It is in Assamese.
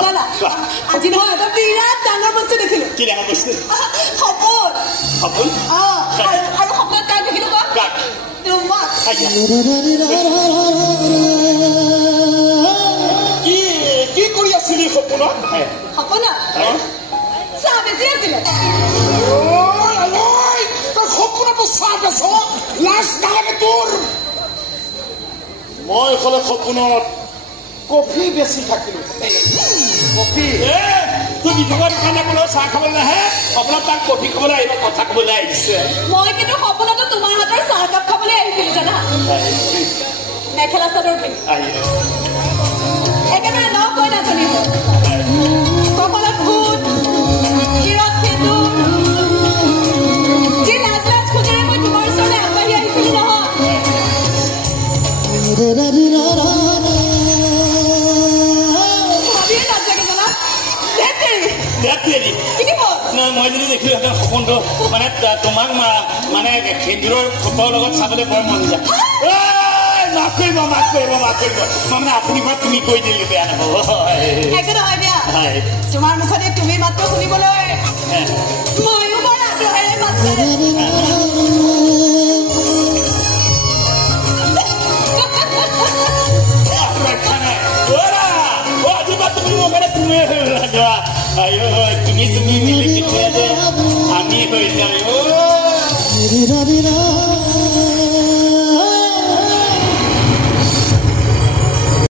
শুনা আজি নহয় এটা বিৰাট ডাঙৰ বস্তু দেখিলো কি ডাঙৰ বস্তু সপোন সপোন আৰু সপোনত কাক দেখিলো কাক তোমাক কি কৰি আছিলি সপোনত চাহ বেছি আছিলে তই সপোনতো চাহ বেছ লাজ নালাগে তোৰ মই ক'লে সপোনত কফি বেছি থাকিলো কফি তোৰ বিভাগৰ দোকানে ক'লেও চাহ খাবলৈ নাহে সপোনত তাক কফি খাবলৈ আহিব কথা ক'বলৈ আহিছে মই কিন্তু সপোনতো তোমাৰ হাতৰ চাহ কাপ খাবলৈ আহিছিলো জানা মেখেলা চাদৰ পিন্ধি একেবাৰে ন কৈ নাজানি কপালত ভূত শিৰত সেতু যি লাজ লাজ খুজেৰে মই তোমাৰ ওচৰলৈ আগবাঢ়ি আহিছিলো নহয় ভাবিয়ে লাজ লাগে জানা মই যদি দেখিলো সিহঁতৰ সপোনটো মানে তোমাক মানে খেজুৰৰ ফটোৰ লগত চাবলৈ বৰ মন যায় মাফ কৰিব মানে আপুনি পৰা তুমি কৈ দিলে বেয়া নহ'ব একো নহয় বেয়া তোমাৰ মুখতে তুমি মাত্ৰ শুনিবলৈ ময়ো বৰ আগ্ৰহেৰে মাত তুমি মিলি আমি হৈ যাওঁ